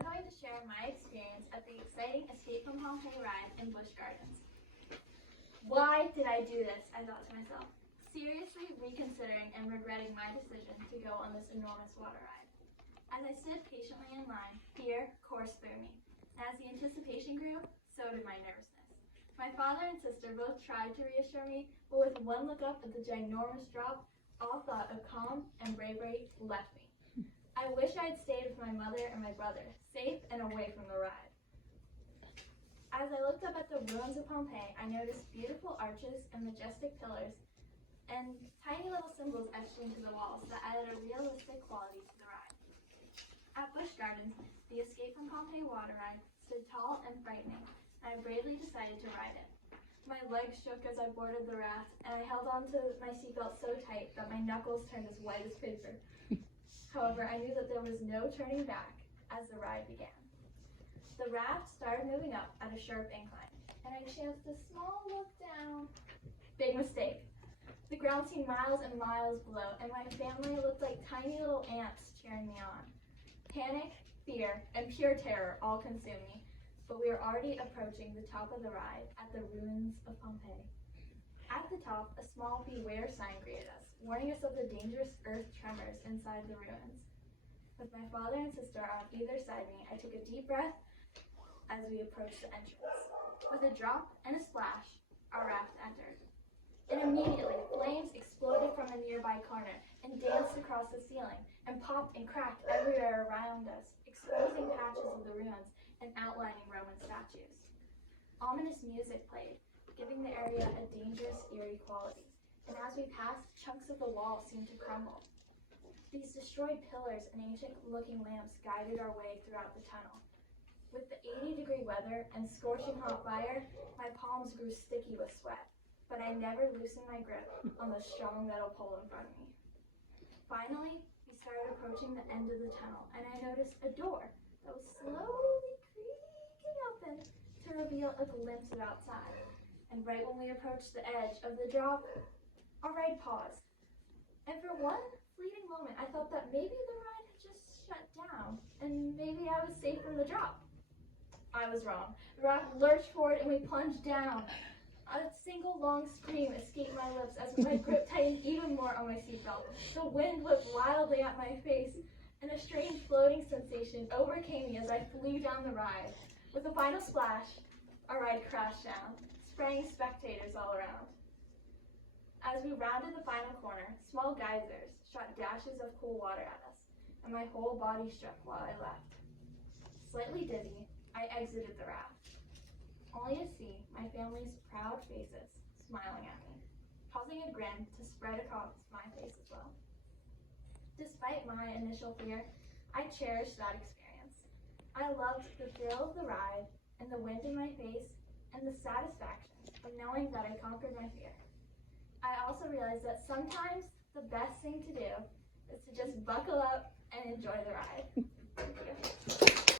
I'm going to share my experience at the exciting Escape from Pompeii ride in Busch Gardens. Why did I do this? I thought to myself, seriously reconsidering and regretting my decision to go on this enormous water ride. As I stood patiently in line, fear coursed through me, and as the anticipation grew, so did my nervousness. My father and sister both tried to reassure me, but with one look up at the ginormous drop, all thought of calm and bravery left me. I wish I had stayed with my mother and my brother, safe and away from the ride. As I looked up at the ruins of Pompeii, I noticed beautiful arches and majestic pillars and tiny little symbols etched into the walls that added a realistic quality to the ride. At Busch Gardens, the Escape from Pompeii water ride stood tall and frightening, and I bravely decided to ride it. My legs shook as I boarded the raft, and I held onto my seatbelt so tight that my knuckles turned as white as paper. However, I knew that there was no turning back as the ride began. The raft started moving up at a sharp incline, and I chanced a small look down. Big mistake. The ground seemed miles and miles below, and my family looked like tiny little ants cheering me on. Panic, fear, and pure terror all consumed me, but we were already approaching the top of the ride at the ruins of Pompeii. At the top, a small beware sign greeted us, warning us of the dangerous earth tremors inside the ruins. With my father and sister on either side of me, I took a deep breath as we approached the entrance. With a drop and a splash, our raft entered. And immediately, flames exploded from a nearby corner and danced across the ceiling and popped and cracked everywhere around us, exposing patches of the ruins and outlining Roman statues. Ominous music played, giving the area a dangerous, eerie quality, and as we passed, chunks of the wall seemed to crumble. These destroyed pillars and ancient-looking lamps guided our way throughout the tunnel. With the 80-degree weather and scorching hot fire, my palms grew sticky with sweat, but I never loosened my grip on the strong metal pole in front of me. Finally, we started approaching the end of the tunnel, and I noticed a door that was slowly creaking open to reveal a glimpse of outside. And right when we approached the edge of the drop, our ride paused. And for one fleeting moment, I thought that maybe the ride had just shut down, and maybe I was safe from the drop. I was wrong. The raft lurched forward and we plunged down. A single long scream escaped my lips as my grip tightened even more on my seatbelt. The wind whipped wildly at my face, and a strange floating sensation overcame me as I flew down the ride. With a final splash, our ride crashed down, spraying spectators all around. As we rounded the final corner, small geysers shot dashes of cool water at us, and my whole body shook while I left. Slightly dizzy, I exited the raft, only to see my family's proud faces smiling at me, causing a grin to spread across my face as well. Despite my initial fear, I cherished that experience. I loved the thrill of the ride and the wind in my face and the satisfaction of knowing that I conquered my fear. I also realized that sometimes the best thing to do is to just buckle up and enjoy the ride. Thank you.